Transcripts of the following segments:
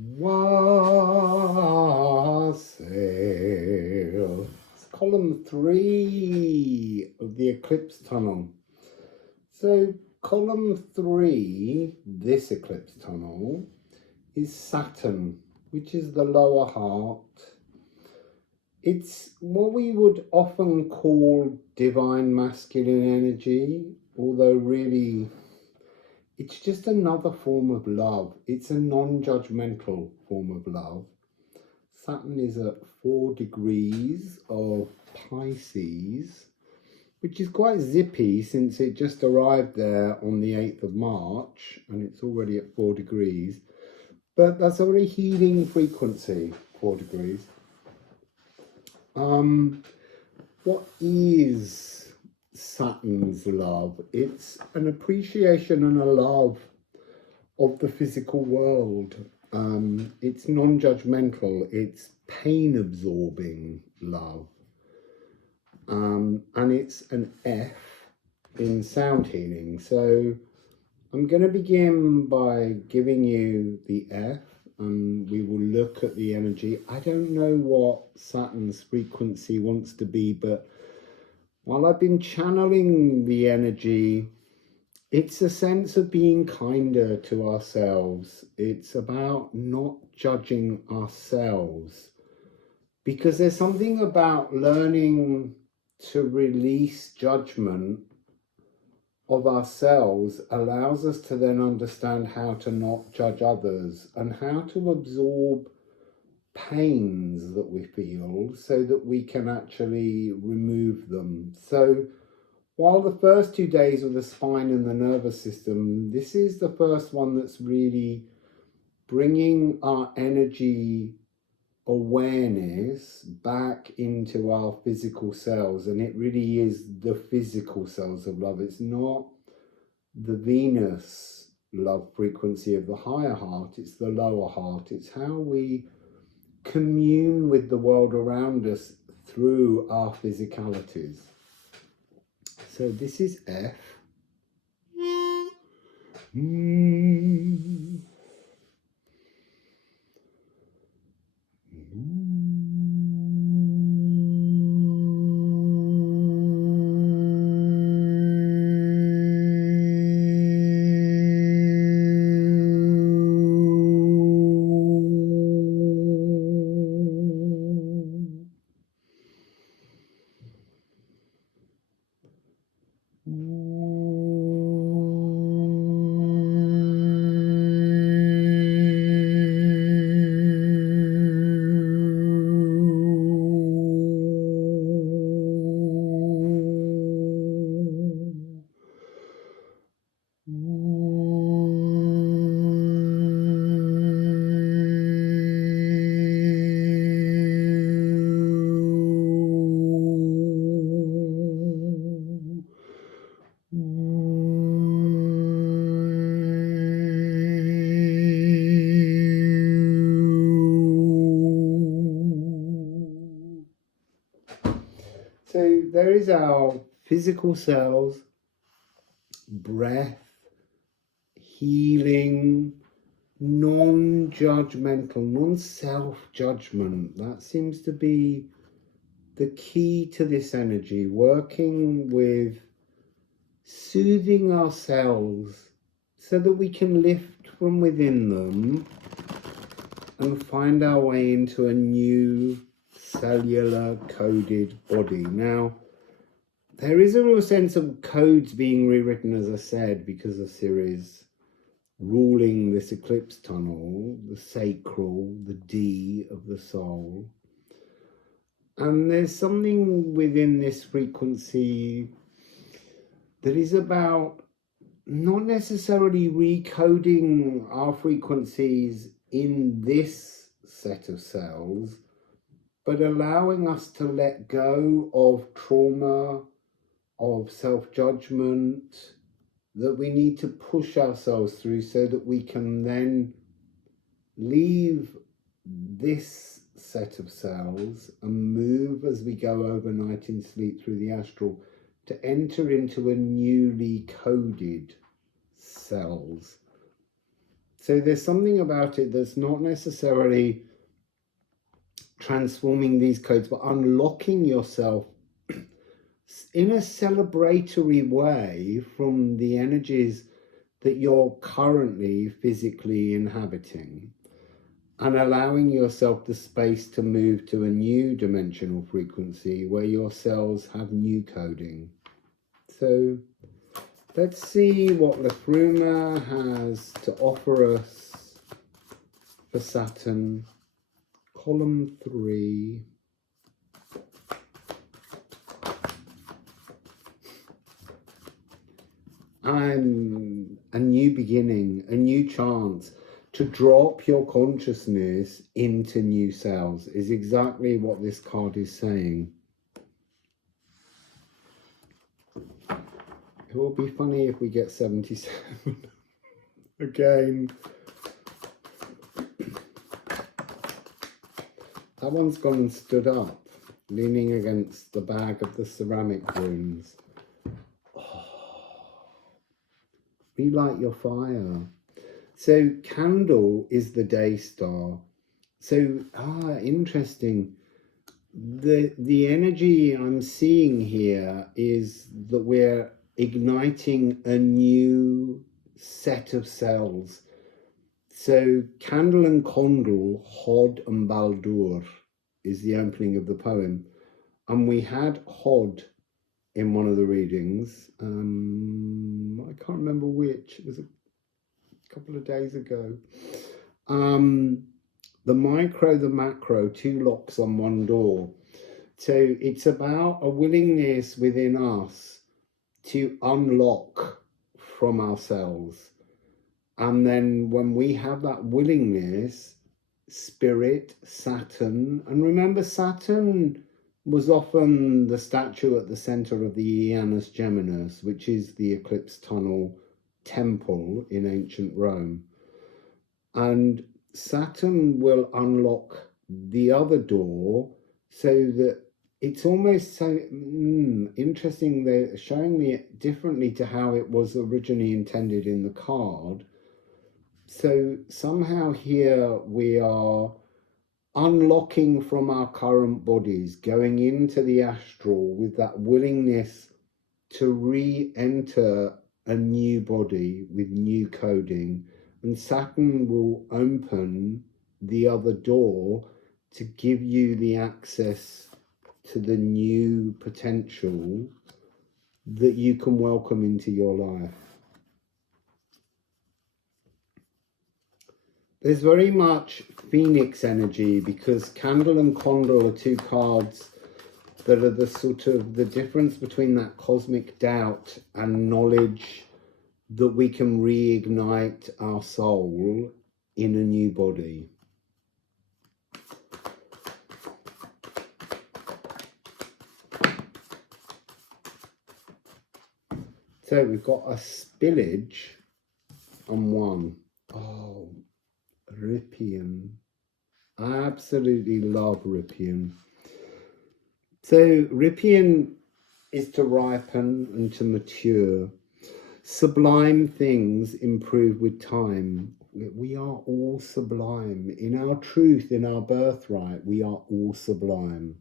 Wassail. It's column 3 of the Eclipse tunnel. So column 3, this eclipse tunnel, is Saturn, which is the lower heart. It's what we would often call divine masculine energy, although really it's just another form of love. It's a non-judgmental form of love. Saturn is at 4 degrees of Pisces, which is quite zippy since it just arrived there on the 8th of March and it's already at 4 degrees. But that's a very healing frequency, 4 degrees. What is Saturn's love? It's an appreciation and a love of the physical world. It's non-judgmental, it's pain-absorbing love. And it's an F in sound healing. So I'm going to begin by giving you the F, and we will look at the energy. I don't know what Saturn's frequency wants to be, but while I've been channeling the energy, it's a sense of being kinder to ourselves. It's about not judging ourselves, because there's something about learning to release judgment of ourselves allows us to then understand how to not judge others and how to absorb pains that we feel so that we can actually remove them. So while the first 2 days of the spine and the nervous system, this is the first one that's really bringing our energy awareness back into our physical cells, and it really is the physical cells of love. It's not the Venus love frequency of the higher heart, it's the lower heart. It's how we commune with the world around us through our physicalities. So this is F. So there is our physical cells, breath, healing, non-judgmental, non-self-judgment. That seems to be the key to this energy, working with soothing ourselves so that we can lift from within them and find our way into a new cellular coded body. Now, there is a real sense of codes being rewritten, as I said, because of Ceres ruling this eclipse tunnel, the sacral, the D of the soul. And there's something within this frequency that is about not necessarily recoding our frequencies in this set of cells, but allowing us to let go of trauma, of self-judgment that we need to push ourselves through so that we can then leave this set of cells and move as we go overnight in sleep through the astral to enter into a newly coded cells. So there's something about it that's not necessarily transforming these codes, but unlocking yourself in a celebratory way from the energies that you're currently physically inhabiting, and allowing yourself the space to move to a new dimensional frequency where your cells have new coding. So let's see what Liffruma has to offer us for Saturn, column 3. I'm a new beginning, a new chance to drop your consciousness into new cells is exactly what this card is saying. It will be funny if we get 77 again. That one's gone and stood up, leaning against the bag of the ceramic runes. Relight your fire. So candle is the day star. So interesting. The energy I'm seeing here is that we're igniting a new set of cells. So candle and condle, Hod and Baldur is the opening of the poem. And we had Hod in one of the readings. I can't remember which. It was a couple of days ago. The micro, the macro, 2 locks on 1 door. So it's about a willingness within us to unlock from ourselves. And then when we have that willingness, Spirit, Saturn, and remember Saturn was often the statue at the center of the Janus Geminus, which is the Eclipse Tunnel temple in ancient Rome. And Saturn will unlock the other door, so that it's almost so interesting. They're showing me it differently to how it was originally intended in the card. So somehow here we are unlocking from our current bodies, going into the astral with that willingness to re-enter a new body with new coding. And Saturn will open the other door to give you the access to the new potential that you can welcome into your life. There's very much Phoenix energy, because Candle and Condor are 2 cards that are the sort of the difference between that cosmic doubt and knowledge that we can reignite our soul in a new body. So we've got a spillage on 1. Oh, Rippian. I absolutely love Rippian. So Rippian is to ripen and to mature. Sublime things improve with time. We are all sublime. In our truth, in our birthright, we are all sublime.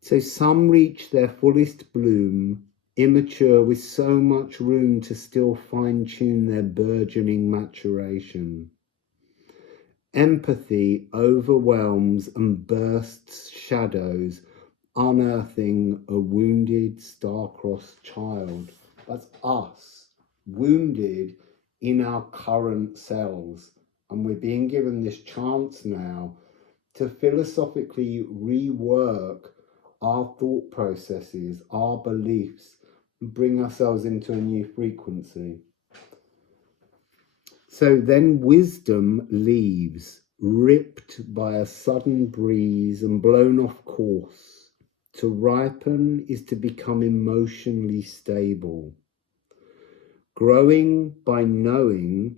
So some reach their fullest bloom, immature, with so much room to still fine-tune their burgeoning maturation. Empathy overwhelms and bursts shadows, unearthing a wounded, star-crossed child. That's us, wounded in our current selves. And we're being given this chance now to philosophically rework our thought processes, our beliefs, and bring ourselves into a new frequency. So then wisdom leaves, ripped by a sudden breeze and blown off course. To ripen is to become emotionally stable. Growing by knowing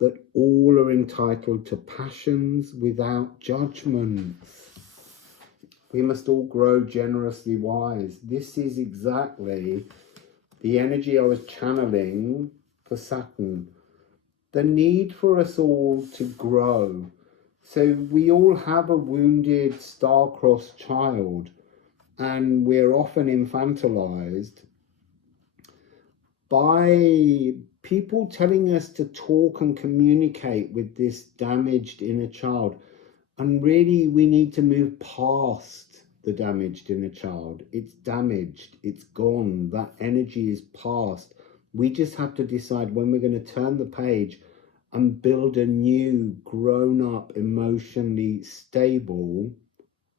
that all are entitled to passions without judgments. We must all grow generously wise. This is exactly the energy I was channeling for Saturn. the need for us all to grow. So we all have a wounded, star-crossed child, and we're often infantilized by people telling us to talk and communicate with this damaged inner child. And really, we need to move past the damaged inner child. It's damaged, it's gone, that energy is past. We just have to decide when we're going to turn the page and build a new, grown-up, emotionally stable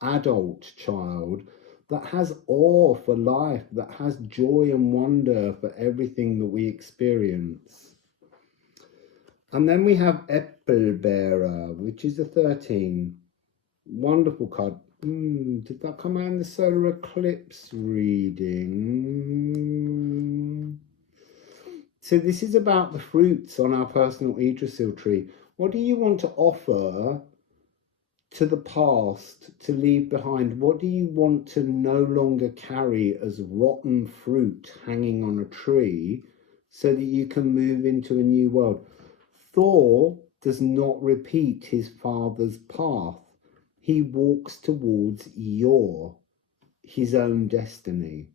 adult child that has awe for life, that has joy and wonder for everything that we experience. And then we have Apple Bearer, which is a 13. Wonderful card. Did that come out in the solar eclipse reading? So this is about the fruits on our personal Yggdrasil tree. What do you want to offer to the past, to leave behind? What do you want to no longer carry as rotten fruit hanging on a tree so that you can move into a new world? Thor does not repeat his father's path. He walks towards his own destiny,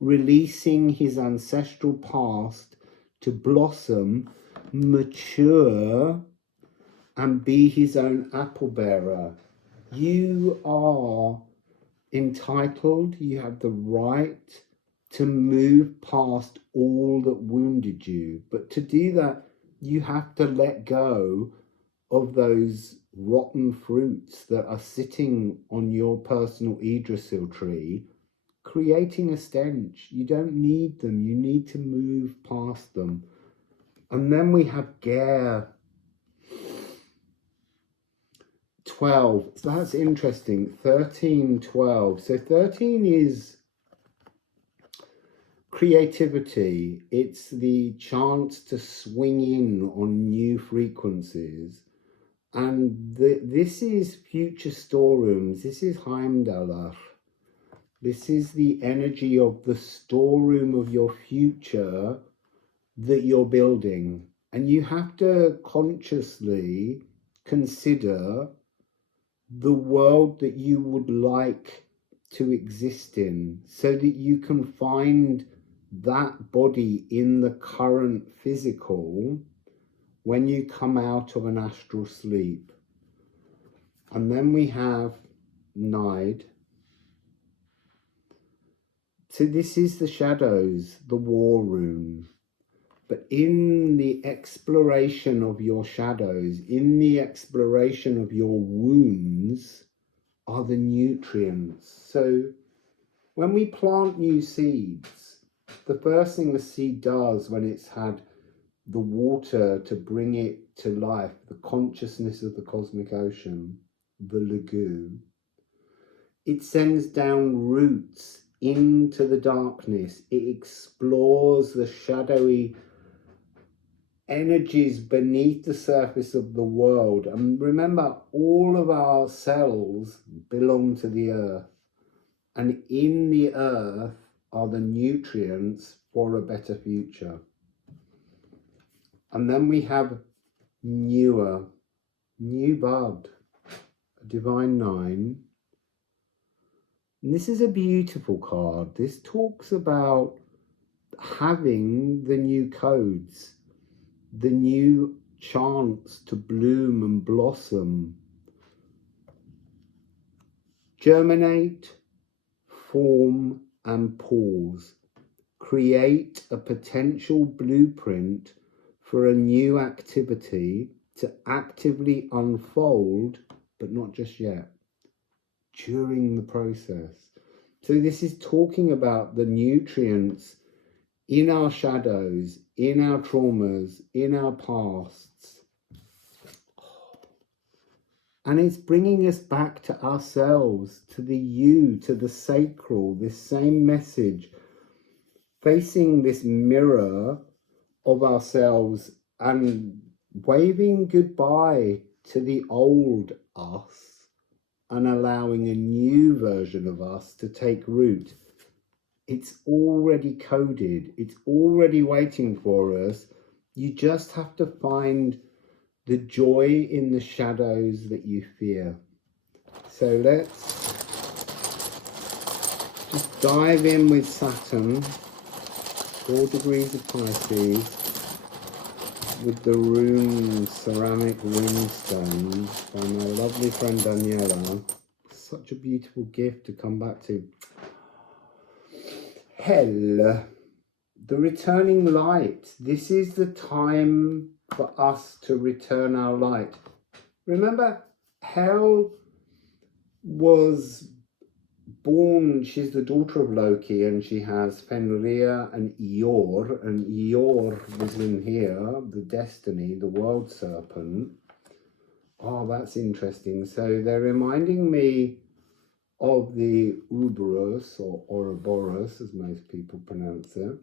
releasing his ancestral past to blossom, mature, and be his own apple bearer. You are entitled, you have the right to move past all that wounded you. But to do that, you have to let go of those rotten fruits that are sitting on your personal Yggdrasil tree, creating a stench. You don't need them. You need to move past them. And then we have Ger, 12. So that's interesting. 13, 12. So 13 is creativity. It's the chance to swing in on new frequencies. And this is future storerooms. This is Heimdallr. This is the energy of the storeroom of your future that you're building. And you have to consciously consider the world that you would like to exist in so that you can find that body in the current physical when you come out of an astral sleep. And then we have Nide. So this is the shadows, the war room. But in the exploration of your shadows, in the exploration of your wounds, are the nutrients. So when we plant new seeds, the first thing the seed does when it's had the water to bring it to life, the consciousness of the cosmic ocean, the lagoon, it sends down roots into the darkness. It explores the shadowy energies beneath the surface of the world. And remember, all of our cells belong to the earth. And in the earth are the nutrients for a better future. And then we have New Bud, a Divine 9. And this is a beautiful card. This talks about having the new codes, the new chance to bloom and blossom, germinate, form and pause, create a potential blueprint for a new activity to actively unfold, but not just yet, during the process. So this is talking about the nutrients in our shadows, in our traumas, in our pasts. And it's bringing us back to ourselves, to the you, to the sacral, this same message, facing this mirror of ourselves and waving goodbye to the old us and allowing a new version of us to take root. It's already coded. It's already waiting for us You just have to find the joy in the shadows that you fear. So let's just dive in with Saturn, 4 degrees of Pisces, with the Rune ceramic rune stones by my lovely friend Daniela. Such a beautiful gift to come back to. Hell, the returning light. This is the time for us to return our light. Remember, Hel was born, she's the daughter of Loki, and she has Fenrir and Eor, and Eor was in here, the destiny, the world serpent. Oh, that's interesting. So they're reminding me of the Ouroboros, or Ouroboros, as most people pronounce it.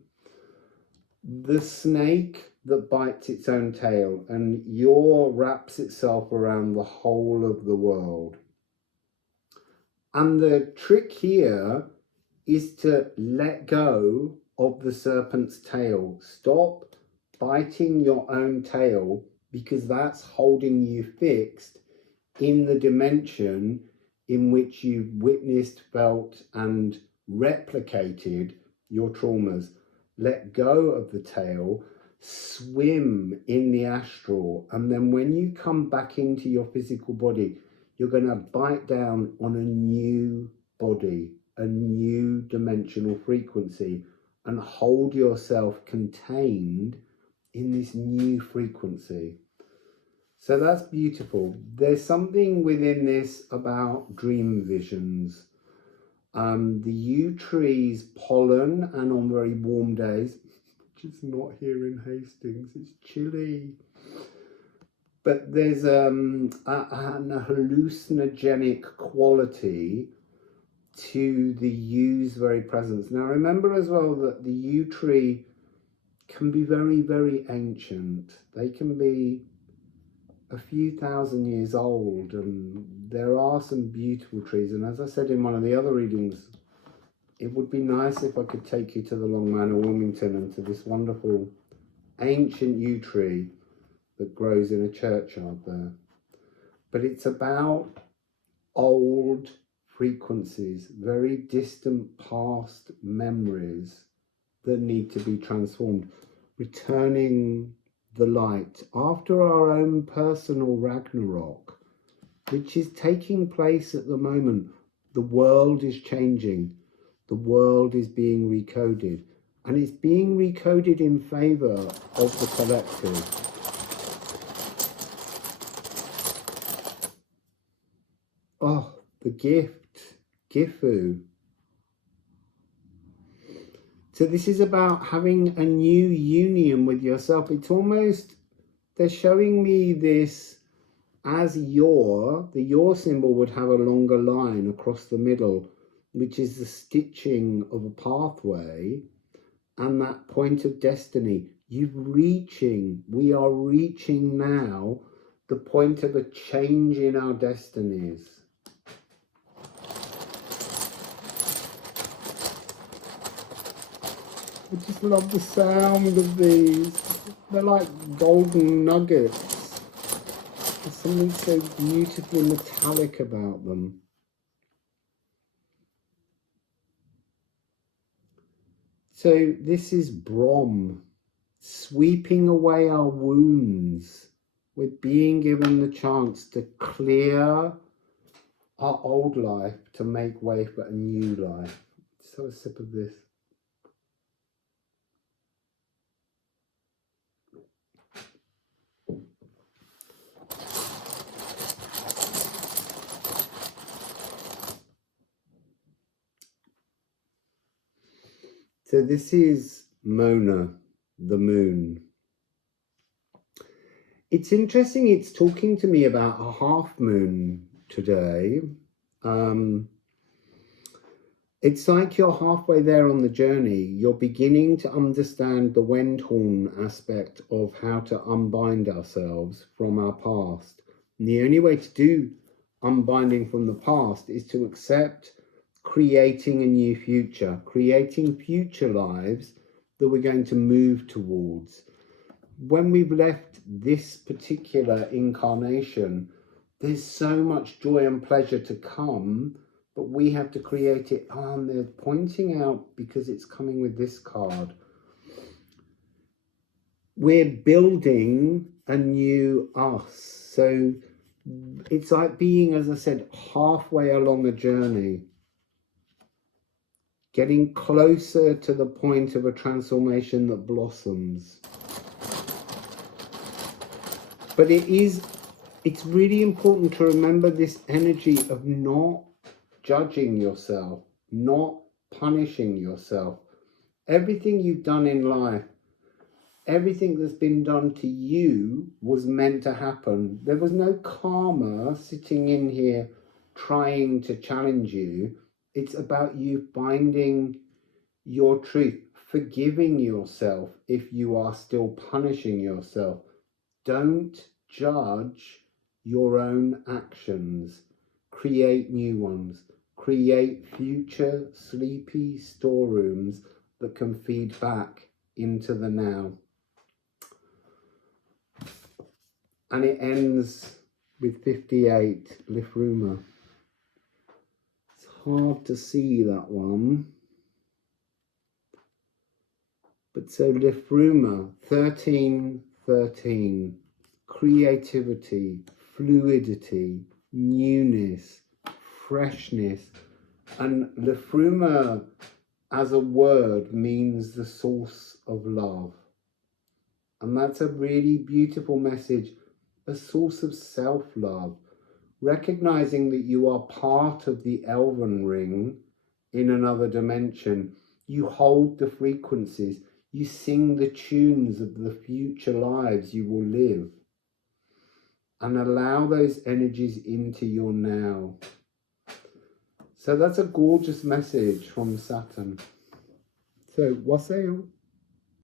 The snake that bites its own tail, and Yor wraps itself around the whole of the world. And the trick here is to let go of the serpent's tail. Stop biting your own tail, because that's holding you fixed in the dimension in which you've witnessed, felt, and replicated your traumas. Let go of the tail, swim in the astral, and then when you come back into your physical body, you're going to bite down on a new body, a new dimensional frequency, and hold yourself contained in this new frequency. So that's beautiful. There's something within this about dream visions. The yew tree's pollen, and on very warm days, which is not here in Hastings, it's chilly. But there's a hallucinogenic quality to the yew's very presence. Now remember as well that the yew tree can be very, very ancient. They can be a few thousand years old, and there are some beautiful trees. And as I said in one of the other readings, it would be nice if I could take you to the Long Man of Wilmington and to this wonderful ancient yew tree that grows in a churchyard there. But it's about old frequencies, very distant past memories that need to be transformed, returning the light after our own personal Ragnarok, which is taking place at the moment. The world is changing. The world is being recoded, and it's being recoded in favor of the collective. Oh, the gift, Gifu. So this is about having a new union with yourself. It's almost, they're showing me this as Yor, the Yor symbol would have a longer line across the middle, which is the stitching of a pathway, and that point of destiny. We are reaching now the point of a change in our destinies. I just love the sound of these. They're like golden nuggets. There's something so beautifully metallic about them. So this is Brahm, sweeping away our wounds. We're being given the chance to clear our old life to make way for a new life. So a sip of this. So this is Mona, the moon. It's interesting, it's talking to me about a half moon today. It's like you're halfway there on the journey. You're beginning to understand the Wendhorn aspect of how to unbind ourselves from our past. And the only way to do unbinding from the past is to accept creating a new future, creating future lives that we're going to move towards. when we've left this particular incarnation, there's so much joy and pleasure to come, but we have to create it. And they're pointing out, because it's coming with this card, we're building a new us. So it's like being, as I said, halfway along a journey, getting closer to the point of a transformation that blossoms. But it's really important to remember this energy of not judging yourself, not punishing yourself. Everything you've done in life, everything that's been done to you was meant to happen. There was no karma sitting in here trying to challenge you. It's about you finding your truth, forgiving yourself if you are still punishing yourself. Don't judge your own actions. Create new ones. Create future sleepy storerooms that can feed back into the now. And it ends with 58, Liffruma. It's hard to see that one. But so Liffruma, 1313, creativity, fluidity, newness, freshness. And Liffruma as a word means the source of love. And that's a really beautiful message, a source of self-love, recognizing that you are part of the elven ring in another dimension. You hold the frequencies. You sing the tunes of the future lives you will live, and allow those energies into your now. So that's a gorgeous message from Saturn. So, Wassail.